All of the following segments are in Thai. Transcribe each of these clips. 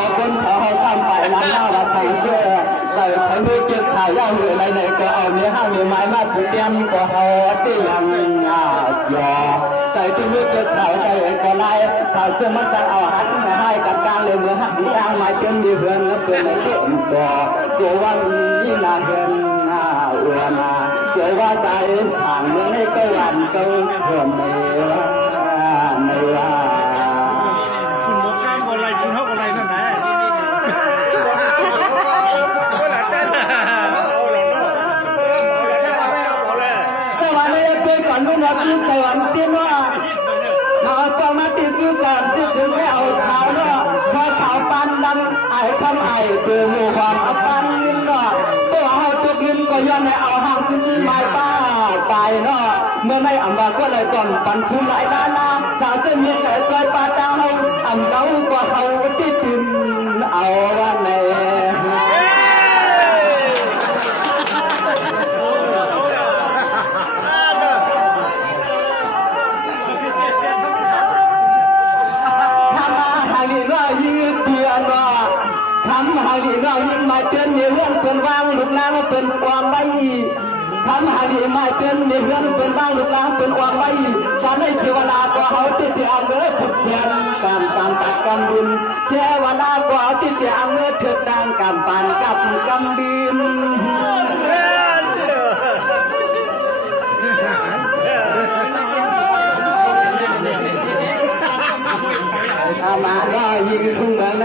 có quân thảo tam phải làm nào là thành chưa tại thấy nuôi kiệt thảo giao người này này có ở nhà hàng người mãi mà phụ đem có hầu tiền giò tại tôi nuôi kiệt thảo tại còn lại thảo chưa mất ra ở hắn hai cặp càng lên mới hắn sang mãi chân đi vườn nó vườn này chuyện giò của văn như là vườn uổng chơi qua trái hàng những cái cây làm câu vườn nàyคุณหมอกล้ามก็ไรคุณเท่าก็ไรนั่นแหละแต่วันนี้เป็นก่อนลูกเราคือแต่วันที่ว่าเราต้องมาติดอยู่กันที่ถึงไม่เอาเท้าเนาะพอเท้าปันดำไอ้คำไอ้คือหมู่ความเอาปันนินเนาะตัวเอาตัวกินก็ย้อนให้เอาห่างที่นี่ไม้ป้าตายเนาะเมื่อไม่อ่ำว่าก็เลยก่อนปันชุนหลายล้านล้านสาวเส้นมีแต่ซอยปลาดาวอ่ำเล้ากว่าเขาที่ถึงเอาวันไหนทำหาลีเรายิ่งมาเตือนในเรื่องเป็นว่างลูกหลานเป็นความไว้ทำหาลีมาเตือนในเรื่องเป็นว่างลูกหลานเป็นความไว้จะได้เทวดาก็เขาติดที่อังเมื่อผุดเชียนกำตักกำบุญเทวดาก็เขาติดที่อังเมื่อเถิดดังกำปันกับกำดินมาก็ยิงทุ่งเมืองใน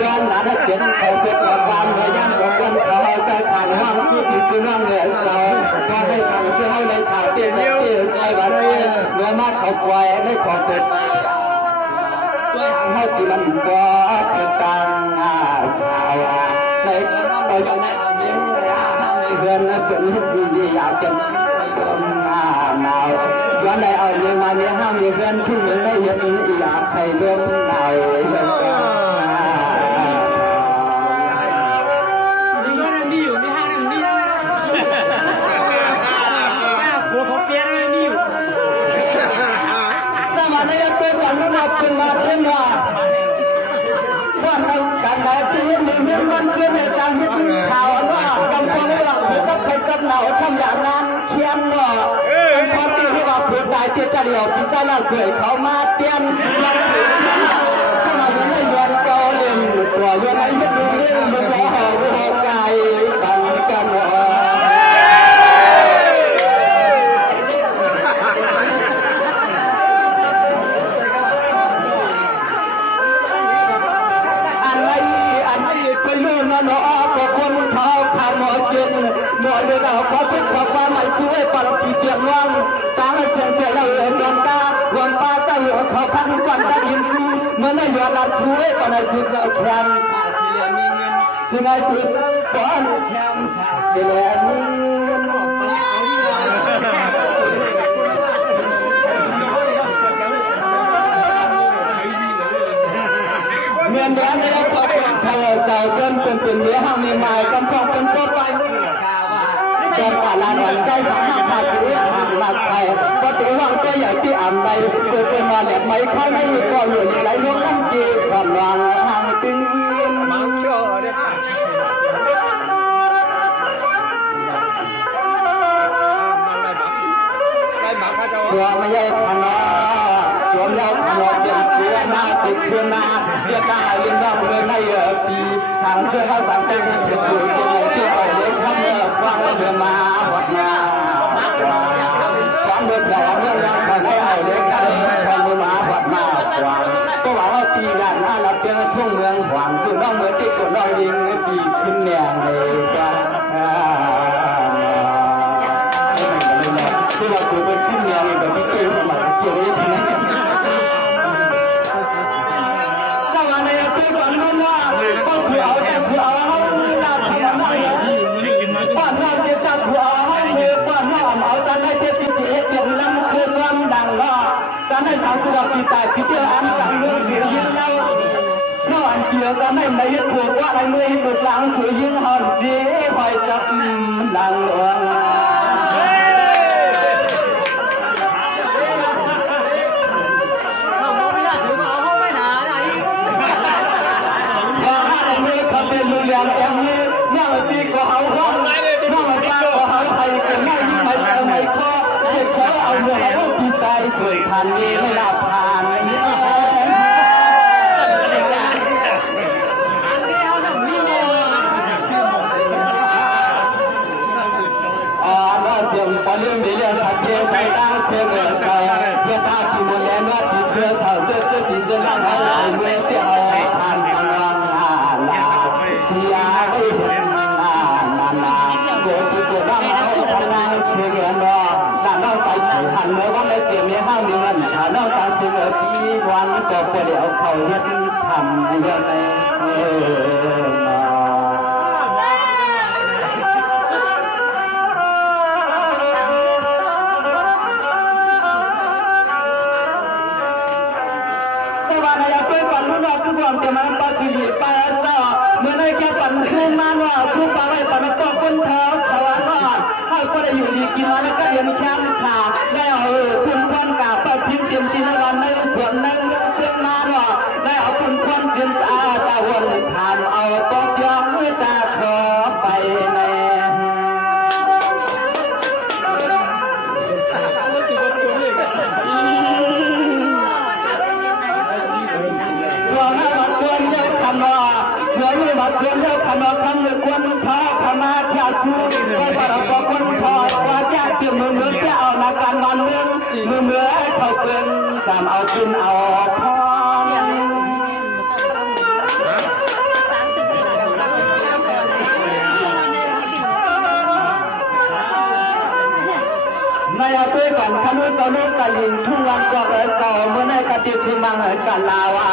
ย้อนหลังเจ็บเขาเจ็บความพยายามของคนเขาใจผ่านห้องที่ติดที่น้องเหนือเขาก็ให้ทางเชื่อในข่าวที่ใจวันนี้เมื่อมาเขาปล่อยให้ขอเกิดด้วยทางเขาที่มันก็เกิดตังข่าวในก็น้องเราจะได้เอาเลี้ยงให้เพื่อนเป็นดีอยากจะหนาวย้อนได้เอาเลี้ยงมาเลี้ยงห้ามเพื่อนที่ยังได้เห็นอยากให้เรื่องไหนเรื่องนี่ก็นั่นนี่อยู่นี่ห้างนั่นนี่นะหัวของเปียนั่นนี่อยู่สมัยนี้เป็นวันนั้นเป็นมาเป็นว่าวันนั้นการได้ที่มีเรื่องมันเกิดในการที่ข่าวว่ากำลังหลังกับใครกับเราทำอย่างนั้นเขียนว่าพอที่ที่ว่าผูกได้ที่จะเลี้ยวพิจารณาสวยเขามาเตียนยังสมัยนี้เรียนเก่าเรียนตัวเรียนอะไรไม่รู้เรื่องมันรอหัวใจกันน้อก็คนเขาขาหมอเชียนหมอเดือดเอาขอชุดขอความหมายช่วยปลดปีเจียงว่างตาให้เสียงเสียเราเห็นดวงตาดวงตาเจ้าหัวเขาพันก่อนได้ยินคือเมื่อในยอดละช่วยปลดชุดเอาแคมชาเสียมีเงินสิ่งใดชุดก้อนแคมชาเสียมีเงินเงินเดือนในระบบเขาเจ้าเกินเป็นเนื้อห้างมีหมายกำพองเป็นตัวไปเจ้าตาลานหวันใจสาหัสขาดชีวิตห่างหลักไปก็ถือว่าตัวใหญ่ที่อ่ำใดเกิดเป็นมาแบบไม่ค่อยไม่ก็อยู่ในไหลล้นน้ำจีความวางห่างตึงมังโชได้ตัวไม่ใช่ขนาดตัวแล้วขนาดเปลี่ยนเพื่อนหน้าติดเพื่อนหน้าเพื่อตายเลี้ยงเราเลยไม่ปีทางเพื่อเข้าสังเกตเป็นจุดจุดที่เอาเล็กข้ามเมื่อวางเรือมาวัดมาความเดือดร้อนเรื่องนั้นเขาได้เอาเล็กข้ามความเรือมาวัดมากว่าก็ว่าเราปีนั้นน่าเราเป็นทุ่งเมืองหวังสุดน้องเมื่อที่สุดน้องยิงปีขึ้นแนงเลยจ้าที่เราถือเป็นขึ้นแนงเลยแบบนี้เกี่ยวกับหลักเกี่ยวกับที่นั้นสวัสดีทุกคนรุ่นว่าก็ถือเอาแต่ถือเอาเขาลาทำได้ป้อนเราจะจัดถือเอาให้เมื่อป้อนเราเอาตอนให้เจ้าสิทธิ์เห็นลำคือลำดังว่าตอนให้สาวสุดาปีตายพิจารณาต่างเรื่องเสียยิ่งเราเมื่ออันเกี่ยวตอนให้ในยึดถูกว่าไอ้เมื่อหลุดหลังสวยยิ่งหอนจีคอยจับหลังหลวงเ เขาเฮ็ดทำยังไงมาสวัสดีครับเป็นปันรุ่นเราทุกคนจะมาปัสสิริปัสสะเมื่อในแก่ปันซูมาว่าซูปาไว้ปันก็คนเท้าขวานว่าให้ก็ได้อยู่ดีกินวันก็เรียนแคมป์ชาได้เอาคุณควันกาบปัดทิ้งเตรียมกินวันในส่วนนั้นเพื่อนมาว่าได้เอาคุณควันเตรียมตาตาวนทานเอาตอกยอมมือตาขอไปในเพื่อนเลิกขนมคำเลือกคนทอขมาแค่สู้ใช่ป่ะเราก็คนทอว่าแจ้งเตรียมมือจะเอานักการบ้านเมืองมือเขาเปิ้นตามเอาขึ้นเอาพอในอาเพื่อกันขนุนตะลุกะลิงทุ่งวันก็เก่าเมื่อในกติชิมังกันลาวา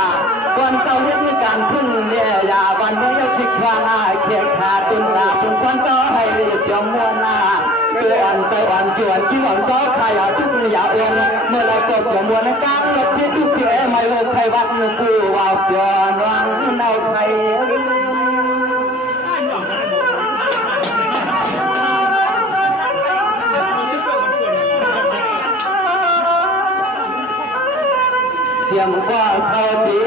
วันเจ้าเฮ็ดมีการพึ่งเนี่ยยาวันเมื่อคิดว่าเขียขาดตุนตาคุณคนเจ้าให้เรียบจอมมัวหน้าเพื่ออันเจ้าอันจวนกินอันเจ้าใครอาทุกอย่าเอื้อนเมื่อไรก็จอมมัวในกลางรถที่ทุกที่ไม่โอใครวัดกูว่าจวนวังเนาใครเสียงว่าเศร้าดี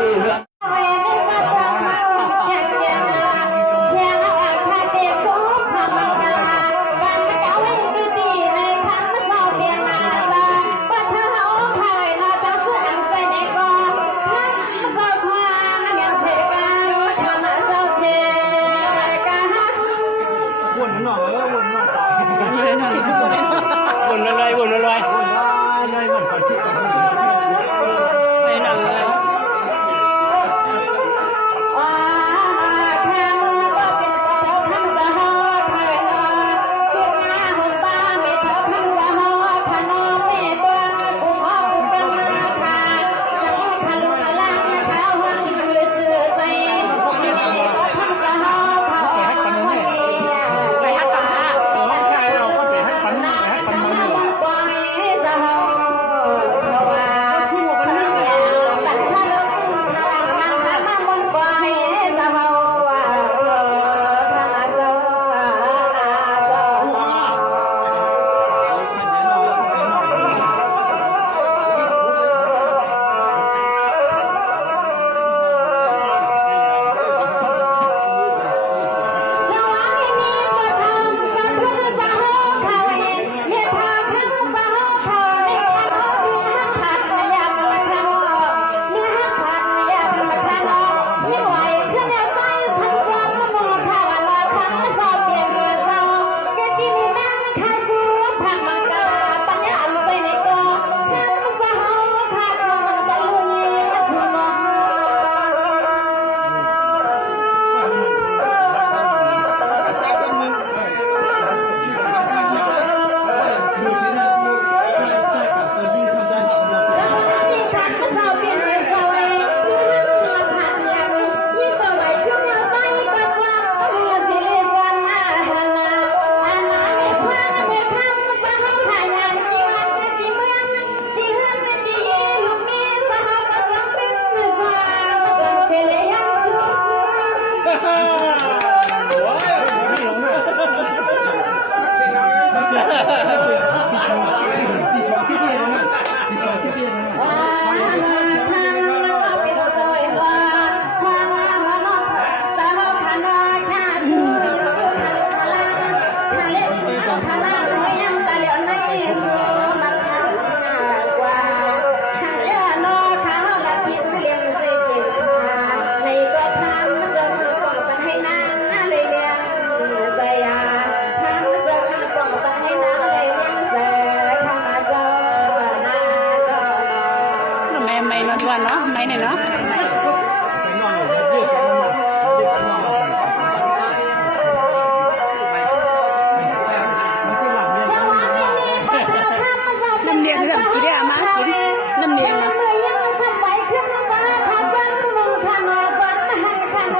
วนอะไรไม่หนังเลย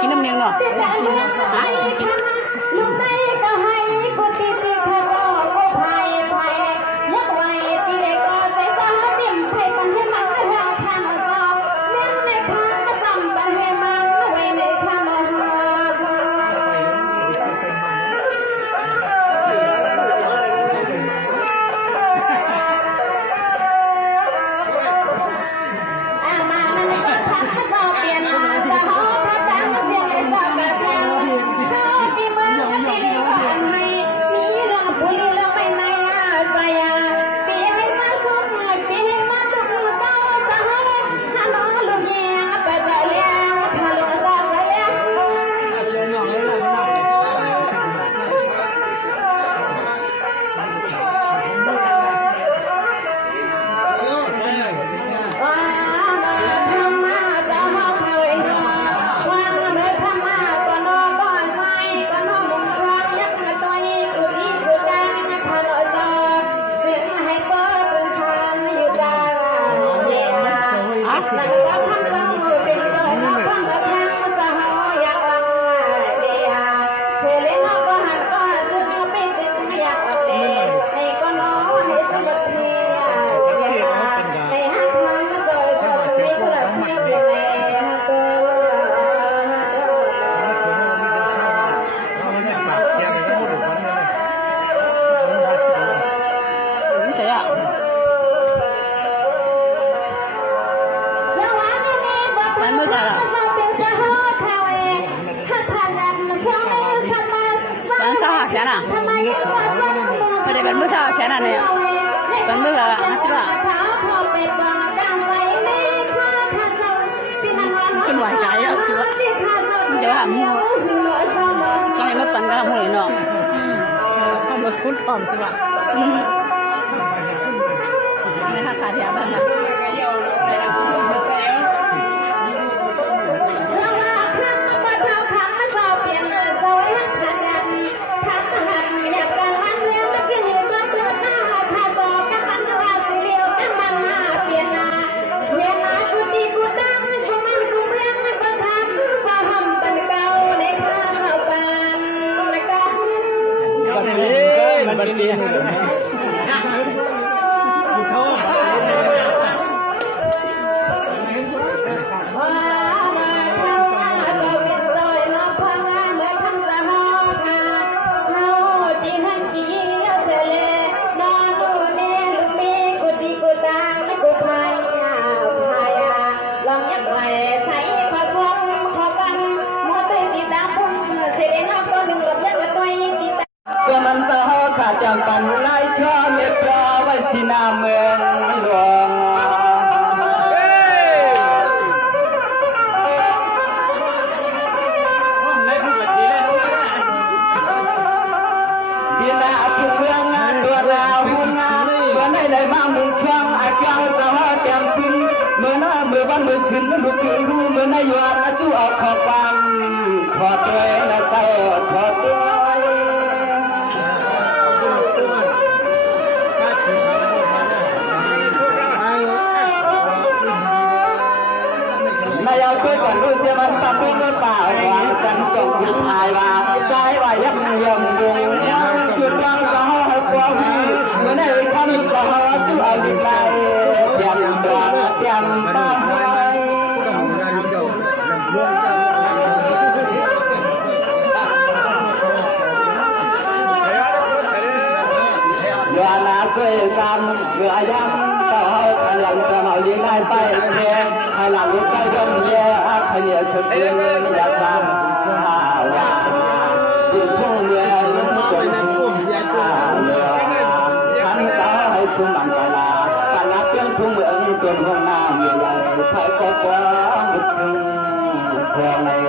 กินน้ำเนียงเนาะฮะ ลูกไม่ก็ให้คนที่พี่เธอก็พายไปยกไว้ที่เด็กก็ใจสาติ่มใช้ปัญหามันก็เราทำก็เลี้ยงในทางก็ซ้ำปัญหามันไว้ในทางPada ban musa sana ne. Ban musa asra. Kun wai kai á sữa. Giờ hàm mua. Con này mất pan ga mua nó. Không được phun thòn sữa. Này ha khai dia ban lah. Bật đi. Mình sao cả chẳng cần lại cho miệt ra với xin nam mừng rồi. Thiên hạ cùng hương đùa nào hôn bữa nay lại mang mừng khang ai khang sao chẳng tin mưa nó mưa ban mưa xin nó được cười ru mưa nay doan nó chú ở khó khăn khó tuổi là sao khó tuổi. Nay tôi còn nuôi xe bắn tạm bên bên bảo hoàng cần tổng được hài và trái và nhấp nhầm vùng xuân đang gió hơi qua huy bữa nay thăm gió chú ở đi lại đẹp đoàn đẹp tam hai đoàn là quê giam vừa giam hai lần cho họ đi ngay tay xe hai lần đi tay trong xe hai nhẹ sự kiện đã làm và tình thương người hắn ta hay xuống bằng cả là tiếng thương mượn tuần hôm nào người là phải có quá một sự xe này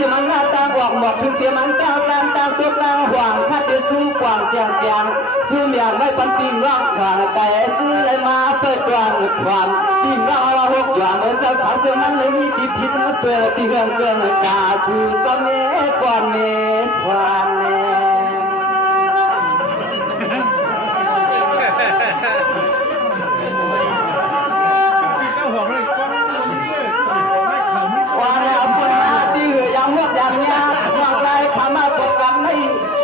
สิมันหน้าตาออกหมดถึงเตียมันตาตามตามตัวตาหวางข้าจะสู้กว่างแจงแจงสู้เมียไม่ปันปิงร่างขวางแต่ซื้อเลยมาเปิดกลางความปิงร่างเราหกอย่างเออเจ้าสาวเจ้ามันเลยมีที่ผิดมาเปิดที่เรื่องเกินกาสู้สมัยก่อนเมสวานเนว่าแล้วคนมาที่เหยามดยามยาบางไรทำมาปกกันให้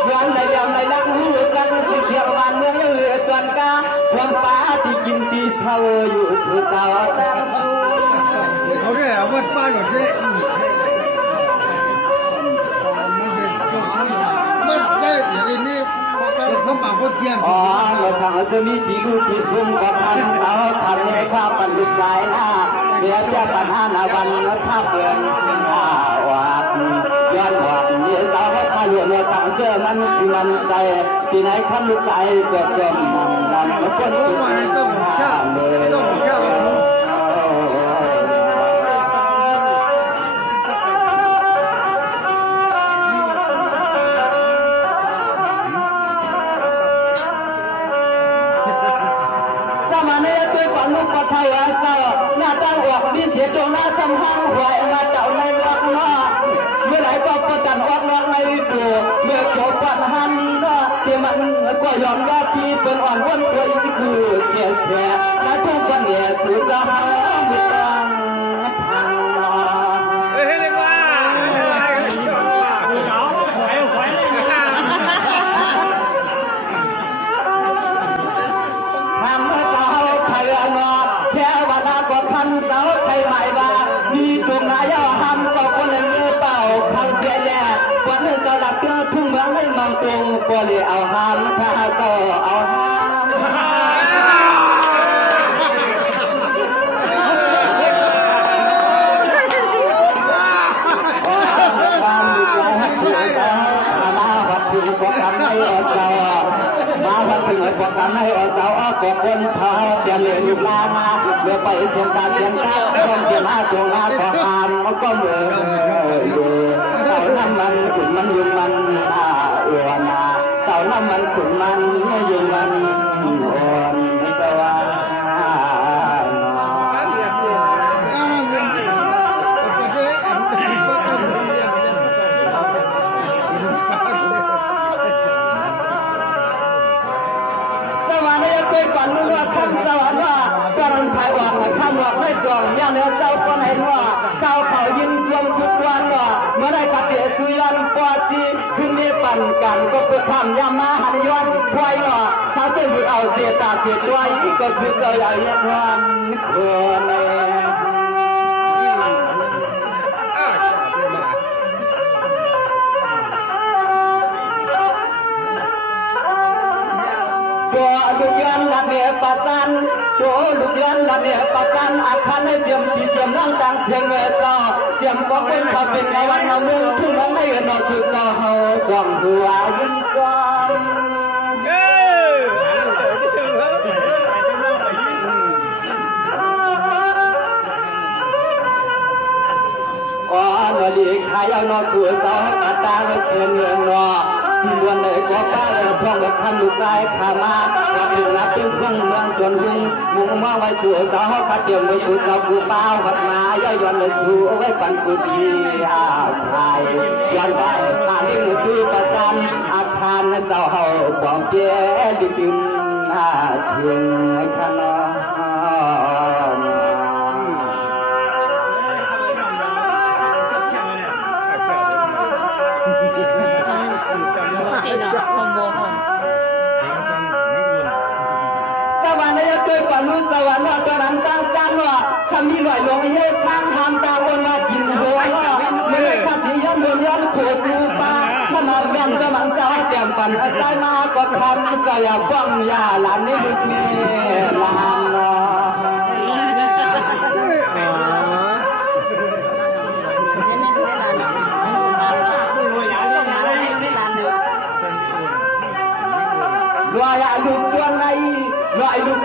เงินในยามในลักหูกันที่เสียงมันเมื่อเอือตัวนกาความป้าที่กินที่เศร้าอยู่สุดเต่าแต่สู้เขาเนี่ยวัดบ้านหมดเลยมันใจอย่างนี้เขาปากคนเทียนอ๋อเราทางจะมีที่ลูกที่สุ่มกับพันเราทำให้ข้าปันลุกใจหน้าเดี๋ยวจะปัญหาหน้าวันถ้าเปลี่ยนข้าวัดย้อนวัดเนี่ยเราให้ข้าหลวงเนี่ยสั่งเจอมันที่มันใจที่ไหนข้าลุกใจเกิดจมนั่นมันเป็นสุดท้ายเลยลูกปะเทวาเจ้าหน้าตั้งออกมีเสียตรงหน้าสำหังหวยมาเจ้าในวัดนอเมื่อไหร่ก็ประกันออกนอกในตัวเมื่อจบปัญหานี้นะที่มันก็ยอมว่าที่เป็นอ่อนวนตัวอีกคือเสียและทุกคนเนี่ยสุดจะหาไม่ต้องทางรอเจ้าไทยหมายว่ามีดวงนายาห้ามก็คนเมื่อเป่าเขาเสียแย่วันนี้จะหลับเพื่อทุ่งเมืองให้มังตรงก็เลยเอาห้ามถ้าก็เอาห้ามความดีใจให้เสียใจมาวัดถึงกว่ากันให้อดเจ้ามาวันถึงกว่ากันให้อดเจ้าก็คนเท้าเสียเลยลูกลามาเมื่อไปเสียงตาเสียงตาคนเสียมาจงมาขอหามมันก็เหมือนเต่าน้ำมันขุนมันยุงมันอวนเต่าน้ำมันขุนมันไม่ยุงมันอ่อนสว่างก่อนรู้ว่าคำสอนว่าการภายหวังคำหวังไม่จองเมียเนื้อเจ้าก็ไหนว่าเจ้าเขายินจวงชุดวันว่าเมื่อได้กับเดียสุยันปอจีขึ้นมีปั่นกันก็ไปทำยามาหันย้อนควายว่าถ้าเจ้าอยู่เอาเสียตาเสียตัวอีกก็คือเจ้าใหญ่ยันวันคนเองตัวลูกยันละเนี่ยปัจจันตัวลูกยันละเนี่ยปัจจันอาคารเจียมปีเจียมนั่งต่างเสียงเงาต่อเจียมก็เป็นพอเป็นในวันเราเมืองทุ่งน้องไม่นอนสุดต่อเฮาจ้องหัวยิ้มจ้องอ๋อเมื่อดีขายเอานอสวยต่อตาและเสียงเงินนอที่วันไหนก็ป้าเลยพ่องกับคันลูกชายขามาวัดอยู่รับเป็นเครื่องเมืองจนหุ่งมุ่งมาไว้สู่สาวขัดเตรียมไว้สู่สาวผู้เป้าวัดมาย่อยย้อนเลยสู่เอาไว้ปันกุศลไทยย้อนไปตาลิ้นสู่ประจันอาคารเจ้าเฮาของเจ้ดิจึงถึงขนมสวรรค์เนี่ยเกิดกว่าลุ้นสวรรค์ว่าตัวนั้นตั้งจันว่าฉันมีหน่วยลงเยอะช่างทำตาวนมากินหัวว่าเมื่อขับที่ย้อนบนย้อนโคจูปาขนาดแม่นจะมันจะให้เตรียมปั่นใจมาก็ทำก็อย่าฟังอย่าหลานนี่ลูกนี่หลานเนาะลอยลูก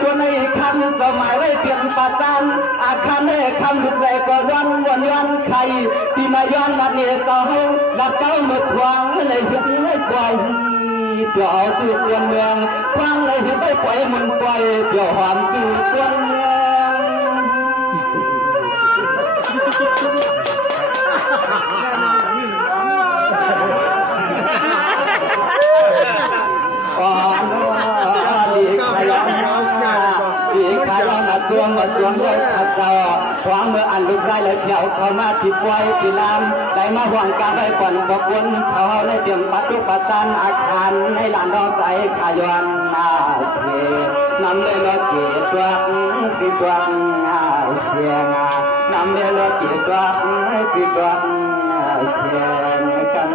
ตัวในคำสมัยไว้เปลี่ยนปัจจัน านอาคารได้คำลุกแรกก็ร้อนวนย้อนไข่ที่มาย้อนบัดเนี่ยต่อลัดเก้าหมดหวังเลยหยุดไม่ปล่อยเดี๋ยวเอาสู่เมืองคว้างเลยหยุดไม่ปล่อยมันปล่อยเดี๋ยวหอมสู่เมืองตัวมาจวงเลยขัดเจ้าขวางเมื่ออันลูกได้เลยเขียวเข้ามาติดไว้ติดลามได้มาห่วงการได้ก่อนบอกวนเขาในเตรียมปัดตุปัดตันอาคารในลานดอกใจขายวันนาเทนำเลยละเกียตัวสิตัวเสียงนำเลยละเกียตัวสิตัวเสียงกัน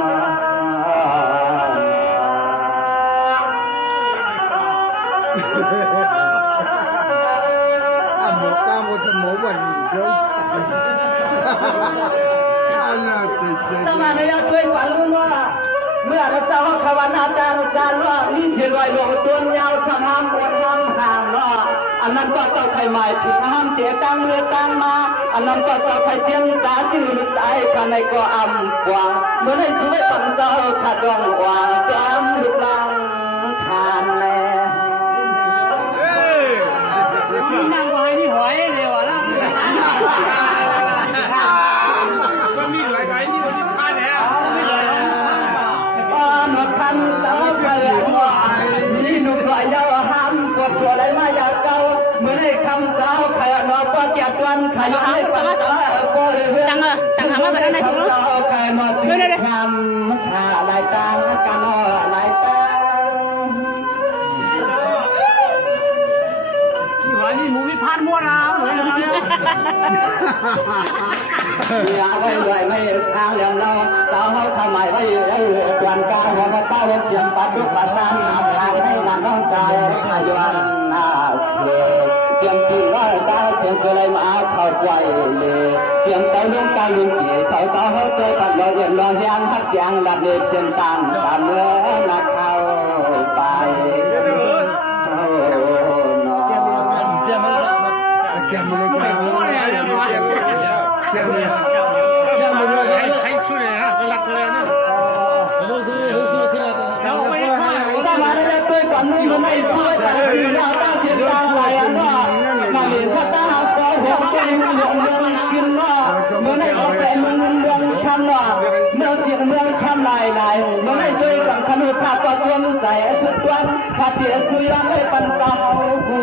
สมาในยักษ์ด้วยฝันรุ่นว่าเมื่อเราเจ้าขวานาตาจานว่ามีเสียงลอยลงตัวยาวสมามปวดห้ามห่างว่าอันนั้นก็เจ้าไข่ใหม่ถึงห้ามเสียตั้งเมื่อตั้งมาอันนั้นก็เจ้าไข่เทียมตาจืดใจกันในก็อำกวางเมื่อในช่วยปันเจ้าขาดดองวางจอมลุกลังขานแน่นั่งไว้นี่หอยเลยวะล่ะก็มีหลายไก่นี่เราที่พาแล้วนวดคันสาวเกลือหัวนี่หนุ่มลอยยาวห้ามกดตัวอะไรมาอยากเก่าเมื่อได้คำเจ้าใครนอกก็เกียรติวันใครไม่ปัญญาก็เรื่องตังหามาแล้วนะคุณลูกใครมาถึงคำชาลายตากันลายตาที่หอยนี่หมูนี่พานมั่วน้ำเลยนะอยากให้รวยไม่ทางเรื่องเราเจ้าเขาทำไมไม่กวนกายหัวเต้าเสียงปัดทุกปัดตามอาบน้ำให้งานต้องใจอายุวันน่าเสียงปีร้อยตาเสียงเกลยมาเข้าไกวเลยเสียงเต้าลุงตาลุงกี่เต้าเต้าเขาเจอปัดลอยเย็นลอยยางฮักยางลัดเด็กเสียงตันตามเมื่อนักเข้าไปให้ช่วยฮะก็รักเลยนะเขาไม่ได้ฆ่าถ้ามาได้ด้วยก่อนนู้นมันไม่ช่วยแต่ถึงเราตั้งเสียงดังหลายอันว่ามาเรียนสตาร์ก็หัวใจมันหลงเรื่องกินว่าเมื่อได้ออกแต่เมืองเมืองคำว่าเมื่อเสียงเมืองคำลายเมื่อได้ช่วยกับขนุนขาดก็ชวนใจสุดวันขาดเดียสุยันได้ปันตาหู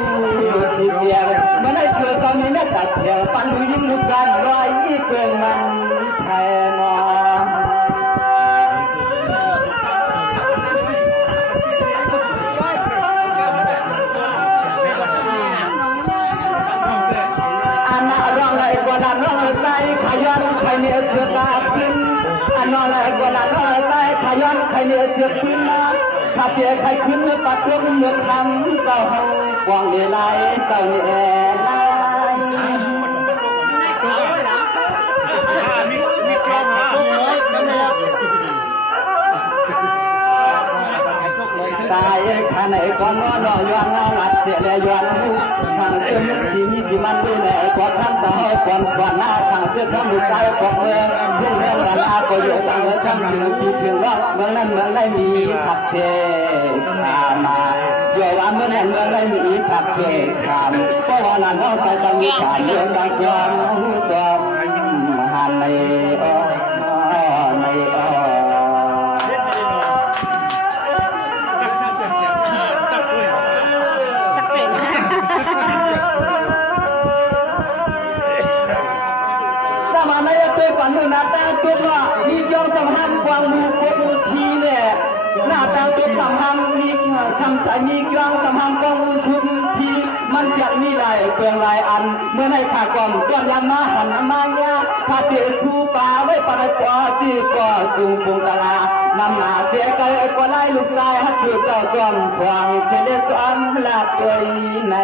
สุดเดียวเมื่อได้ช่วยตอนนี้แม่ตัดเดียวปันดูยิ้มลุกกันรอยเกินมันแทนกว่านั้นน้องใจขยันใครเนี่ยเสือตาปิ้นอันน้องเลยกว่านั้นน้องใจขยันใครเนี่ยเสือปิ้นถ้าเปียใครขึ้นเมื่อปัดตัวเมื่อทำเจ้าหวางเนี่ยลายเจ้าเนี่ยลายมีกล้องฮะตายข้าไหนก่อนนอนย้อนหลับเสียเลยย้อนทางเส้นที่มีที่มันดูแลกว่าท่านต่อก่อนก่อนหน้าทางเส้นทางดูใจของเมืองรุ่งเรืองระนาก็อยู่ทางเมืองช่างถึงที่ถึงว่าเมืองนั้นเมืองได้มีสักเทขามาเดี๋ยววันเมืองนั้นเมืองได้มีสักเทขามเพราะว่านั้นเราใจต้องมีการเรื่องดังย้อนจอมหันในปันหน้าตาตัวว่ามียองสัมหันกวางมูกบทีเนี่ยหน้าตาตัวสัมหันมีสัมใจมีกลางสัมหันกวางมูชุนทีมันจะมีหลายเปลืองหลายอันเมื่อในขากอมก้อนยามาหันมาเนี้ยถ้าเตะสู้ปลาไว้ปลาตัวจีก็จุงปงตลานำหน้าเสียกันก็ไล่ลูกชายฮัทชูเจ้าจอมสว่างเสด็จจอมลาตัวใน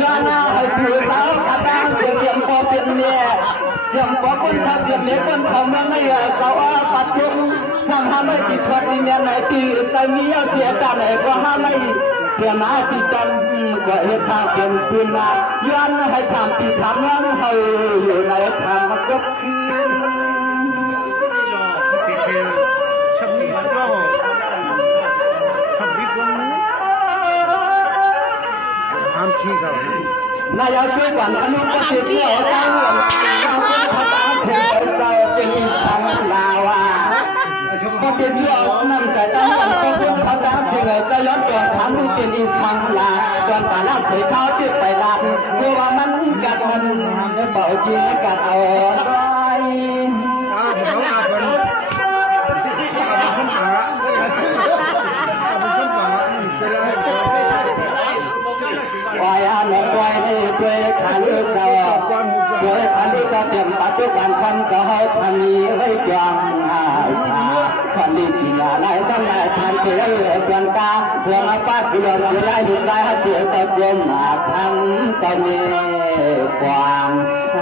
ย้อนหน้าให้สู่สาวกระด้างเสียงเสียงพอเป็นเมีย เสียงปอคนทับเสียงเล็กคนเขาเมืองในเสาปัดยงสร้างหาไม่ติดขัดที่เนี่ยไหนที่แต่มีเสียกันไหนก็หาไม่เพียงหน้าที่กันก็เหตุทางเปลี่ยนปืนมาย้อนให้ทำปีทำนั้นให้อยู่ในทางมันก็คืน ติดเกมชับนี้ก็ชับนี้ก็ห้ามขี้เขา นายช่วยกันอนุปฏิเที่ยวตั้งเงินตั้งเป็นพระตาเชิญเราเป็นอิสระลาวาปฏิเที่ยวนำใจตั้งเงินก็เป็นพระตาเชิญจะย้อนก่อนถามดูเป็นอิสระลาก่อนป่าหน้าเฉยเขาที่ไปลาดเมื่อว่ามันกัดมันจะเฝ้าจีนกัดเอาไว้ เขาอาบเป็นขึ้นป่าขึ้นป่าจะได้ วายอันหนึ่งวายนี่ด้วยขันเจ้าด้วยขันที่จะเตรียมปัจจุบันคนก็ให้ทำนี้ไว้จังหาขันดีจริงอะไรต้องได้ทันเสียเหลือส่วนกาเพื่อมาป้าที่เราอยู่ได้ดูได้ให้เสียแต่เจมมาทำตอนนี้ความ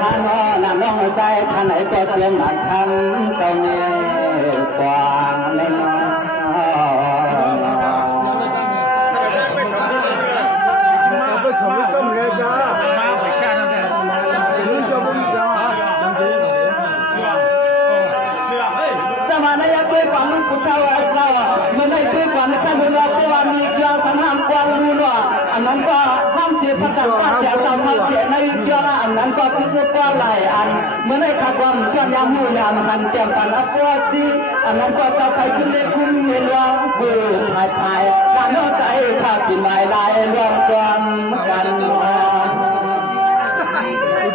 ถ้าน้องนั่นน้องใจท่านไหนก็เตรียมมาทำตอนนี้ความในน้อง ไปชมต้มเลยจ้ามาไปแค่นั้นแหละนี่จะบุญจ้า สมานยักษ์ด้วยความรู้สึกเขาเราเมื่อได้ด้วยความที่ท่านเราเพราะว่ามีเกลือสังหารกวางรู้ว่าอันนั้นก็ห้ามเสียประกันว่าเสียต่อเขาเสียในเกลืออันนั้นก็คือก็หลายอันเมื่อได้ขัดความเกลือยามมือยามหันเตรียมกันอัปวตีอันนั้นก็จะไปขึ้นเลคุณเมลวงคือถ่ายการน้อใจข้ากินหลายลายรวมกันกัน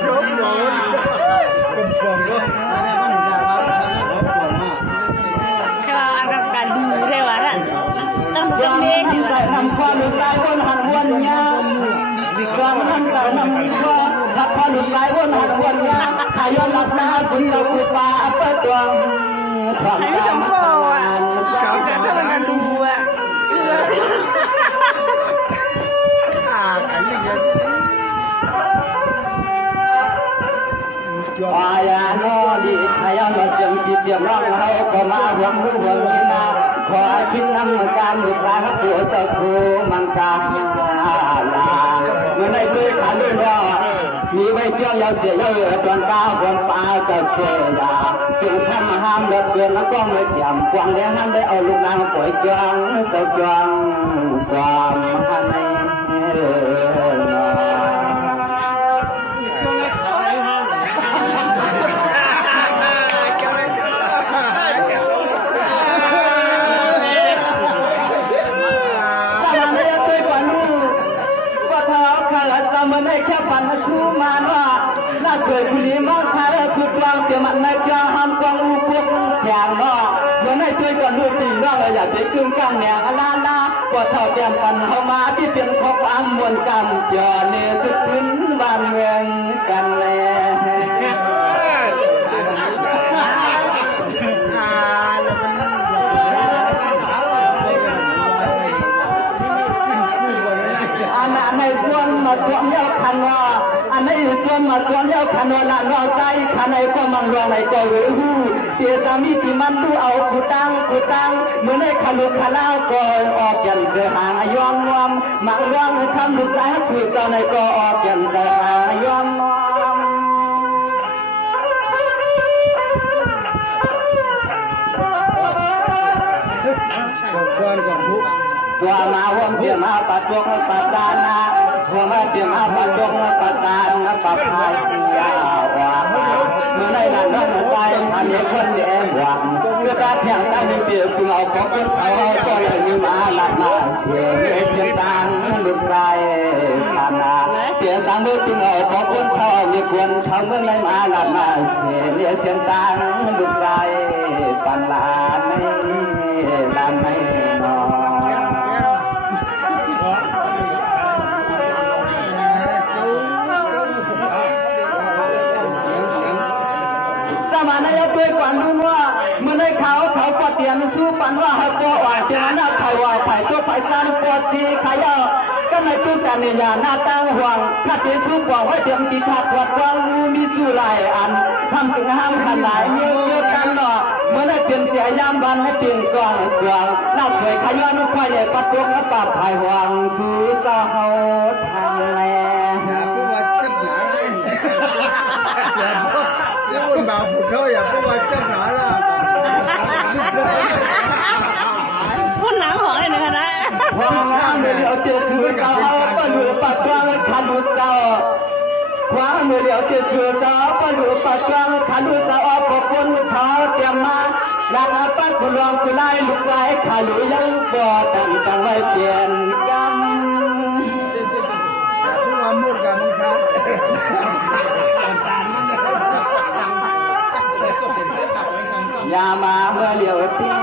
จบเลยเป็นฟองก็อะไรบ้างจ้าครับฟองมาก Kalau agak gaduh dewa kan. Kan ยาม bukan ที่ dia ใจทำความรู้ใจวนหันวนยาความนั่งใจนำก็สักความรู้ใจวนหันวนยาขายอมรับนะคุณเราคุณป้าเปิดดวงความ Tapi sempo ah. Kalau gaduh ah. อันนี้ยัง วายาโนดีขายอมรับเจียมจีเจียมร้องเราก็มาหวงรู้หวงวินาขอคิดนำการบุตรรับผัวเจ้าครูมังกาลาเมื่อในด้วยขันด้วยว่ามีไว้เที่ยวยาเสียเยอะจนก้าวบนป่าจะเสียยาจึงทำห้ามเดือดเดือนแล้วก็ไม่เกี่ยมกวางเลี้ยงห้ามได้เอาลูกนางปล่อยจวงเสจวงความหันในมันให้แค่ปันชูมันว่าน่าสวยกุลีมาใช้ชุดกลางเกี่ยมันในกลางห้ามกลางอุปกรณ์แข่งเนาะมันให้ช่วยกันดูตีว่าเราอยากไปกึ่งกลางเนี่ยฮาลาลาก็เท่าเทียมปันเข้ามาที่เป็นข้อความมวลกันจอเนสุดพื้นบ้านเมืองกันแน่ในส่วนมาส่วนเดียวกันว่าอันในส่วนมาส่วนเดียวกันว่าละนอใจขันในก็มังรอในก็รู้เตียสามีที่มันดูเอากูตังเมื่อในขลุขลาก็ออกยันเสือหางย้อนวมมังรองทำลูกสาวช่วยเจ้าในก็ออกยันเสือหางย้อนวมตัวมาวันเดียมาปัจจุบันปัจจานาตัวมาเดียมาปัจจุบันปัจจานาปัจจายยาวาเมื่อในนั้นน้องใจอันนี้คนเดียวหวังเมื่อการเที่ยงได้เดียวจึงเอาของเป็นเขาก็เลยมีมาละมาเสียเสียตังลุกใจขานาเสียตังเมื่อจึงเอาของเป็นเขามีควรเขาเมื่อไรมาละมาเสียเสียตังลุกใจปันลาในลาในนอสมานยักษ์ด้วยความรู้ว่าเมื่อในเขาก็เตรียมสู้ปันว่าเขาก็ว่าเจ้าหน้าไทยว่าไผ่ตัวไผ่ซันปวดทีขายก ก็ในตู้แต่ในยาหน้าตั้งห่วงถ้าเตี้ยชุบบอกว่าเตรียมตีขาดวัดวังมีจู่หลายอันทำจึงห้ามขันหลายเงี้ยกันหนอเมื่อได้เปลี่ยนเสียยามบันให้เปลี่ยนกองกวางน่าสวยขย้อนควายเนี่ยปัดตัวและปาดภายหวังชูเจ้าทางแล อย่าพูดว่าจับหนาเลยอย่าพูดบ่าวผู้เท่าอย่าพูดว่าจับหนาละ พูดหนังของไอ้หนึ่งนะ ความงามเมื่อเดียวเจอชูเจ้าปะหนูปัดกวางขันดูเจ้าความเมื่อเดียวเจอชูเจ้าปะหนูปัดกวางขันดูเจ้าออกปกคนเขาเตรียมมาลานาปัดกุลองกุไลลูกไก่ขาลุยังบ่ตั้งจังไว้เปลี่ยนกำ อย่าพูดว่ามุดกับมึงครับตามนั่นเลย ยามาเมื่อเหลียวเตี้ย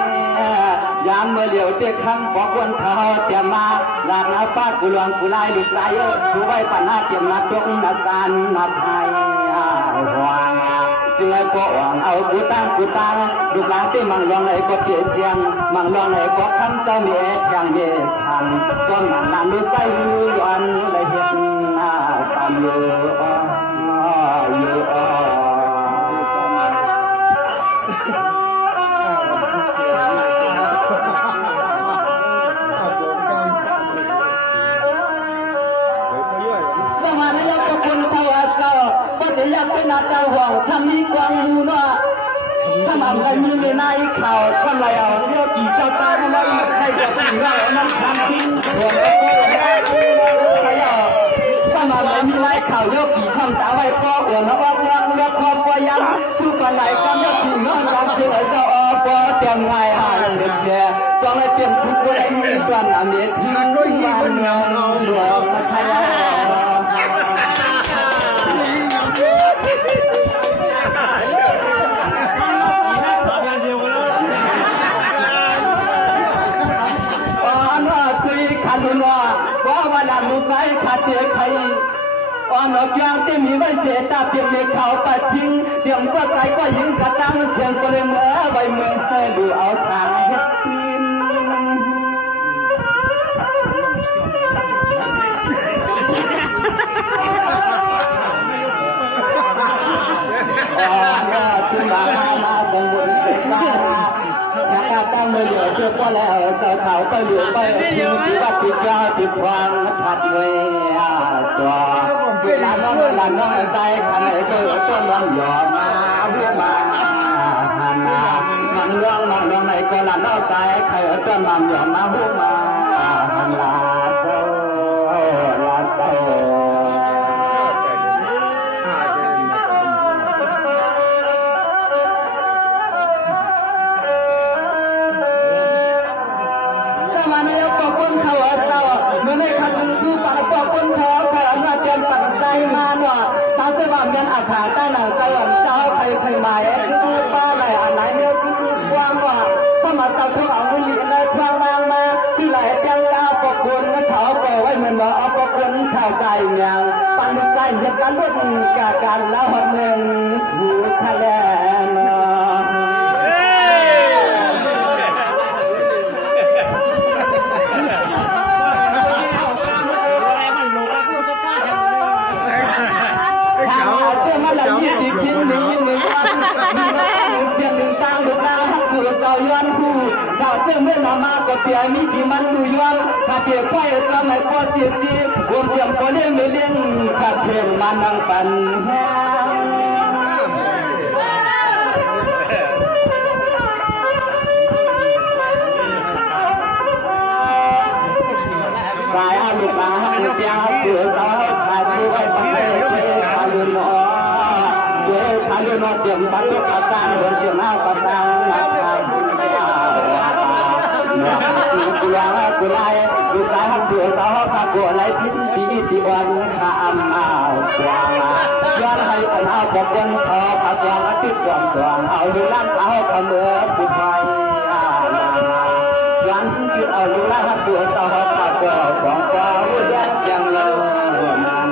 ยามเมื่อเหลียวเตี้ยข้างบอกวันเขาเตรียมมาลานาปัดกุลองกุไลลูกไก่ชูไว้ปัญหาเตรียมมาตรงนาจานนาไทยหวังจึงไอ้พวกหวังเอากูตั้งลูกหลานที่มังลองไหนก็เจียเจียงมังลองไหนก็คำเจ้าเมียยังเมียชันจนนานรู้ใจย้อนเลยเห็นหน้าตามอยู่สมานยกกับคนเท่าเจ้าก็จะยังเป็นนาเจ้าห่วงช้ำมีกวางหูเนาะถ้ามันได้มีในในข่าวคนไรเอาเรื่องกี่เจ้าตาทำไมให้กับผู้เรามันช้ำทิ้งหัวเล็กใครเอาถ้ามันได้มีในข่าวเรื่องกี่ช้ำตาไว้พ่อหัวแล้วว่าเรื่องพ่อพ่อยังสู้กันไหลกันเรื่องที่นอนรักเชื่อเจ้าพ่อเตรียมไงหาเสียเสียจองให้เตรียมทุกคนมีส่วนอเมริกาด้วยวันเงาหลวงใครเอาขันหัวว่าวันหลังลูกไก่ขาดเตี้ยไข่อ่อนดอกยางที่มีไว้เสียตาเปลี่ยนในเขาปัดทิ้งเดี๋ยวก็ใจก็ยิงกระตังเสียงก็เลยเมื่อใบเมืองให้ดูเอาสางเฮ็ดกินอ่อนว่าขึ้นมาตรงบนเส้นตาตั้งมือเหลือเจ้าก็แล้วเจ้าเขาก็เหลือไปที่วัดติดยาติดควางขัดเวียตัวเวลาน้องใจขันไหนเจอต้นวันหยอมาหัวมาหันมามันร้องไหนก็หลานน้องใจใครต้นมันหยอมาหัวมาหันลาเจ้าอาคารใต้หนังเจ้าเจ้าใครหมายคือป้าไหนอันไหนเนี่ยคือกว้างว่าสมัครเจ้าทุกเอาเงินลีในพลังนางมาชื่อไหลเจ้าเอาปกคนเขาก็ไว้เหมือนว่าเอาปกคนเข้าใจอย่างปันใจเหตุการณ์รุ่นกาการแล้วหัวเมืองสู่ทะเลเมื่อนามาก็เปียมีที่มันดูย้อนถ้าเปียไฟจะไม่พอเสียจีรวมเทียมก็เลี้ยงไม่เลี้ยงขัดเทียมมันนั่งปั่นแห้งกายอาลูกอาลูกยาเสือสาวขาดช่วยปังเล่ขาลุนอเดี๋ยวขาลุนอเจียมปัดทุกอาการเดินเจียมหน้าปัดดังกุลากุลายกุลาเสือสาวขากัวไหลพิษปีติวันข้าอัมอาจวงย้อนให้คนเอาปกคนขอขาจวงอาทิตย์จวงจวงเอาดูล้านเอาขมือผู้ไฟย้อนที่เอาดูล้านเสือสาวขากัวของฟ้าแยกยังเลมัน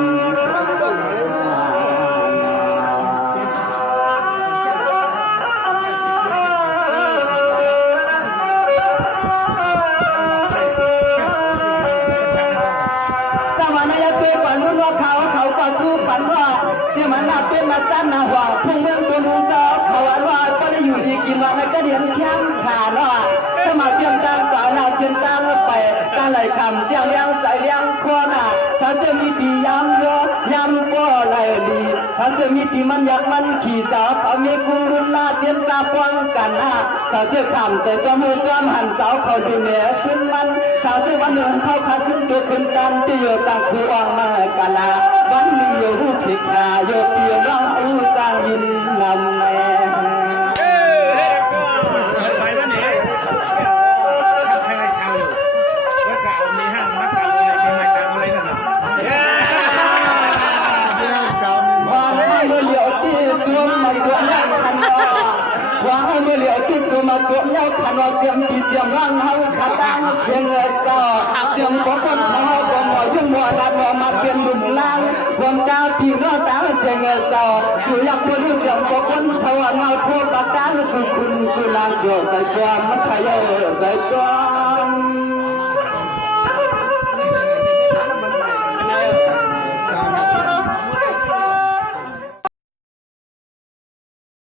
เป็นมาจ้ำนาหัวพุ่งเมืองตัวนุ่งเจ้าเขาอันว่าก็ได้อยู่ดีกินวันแล้วก็เดียนแข้งขาเนาะสมาเชียงต่างต่างนาเชียงต่างไปตาไหลคำเจียงเลี้ยงใจเลี้ยงครัวน่ะฉันจะมีดียำเยอะยำก็ไหลดีฉันจะมีดีมันอยากมันขี่เจ้าเขามีกุ้งรุ่นหน้าเจียมตาป้องกันนะเขาจะคำใจจมูกจำหันเจ้าเขาดูเหนือขึ้นมันชาวที่วันเดินเข้าขาขึ้นตัวขึ้นกันที่อยู่ต่างคืออ่างมากันละวันนี้อยู่หูขิดขาโยเปียร้องอู้ต่างยินนำแม่ ไปวันนี้ชาวไทยชาวอยู่ว่าเก่ามีห้างมัดเก่าอะไรเป็นไม้เก่าอะไรกันเนาะเก่ามี ว่าเมื่อเหลียวที่ตัวมาตัวยักขันว่าเมื่อเหลียวที่ตัวมาตัวยักขันว่าเจียมปีเจียมร่างเฮาขาตั้งเชียงเอ๋ยเจ้าเจียมก็คนเขาบ่หมอยุ่งหมอลาบ่มาเป็นลุมล่างความดาวปีน้อตาเชียงเอ๋ยเจ้าสุยักษ์รู้เจียมก็คนเขาว่าเงาทั่วปากกาคือคุณคือลางโยใจความมันขยายใจความ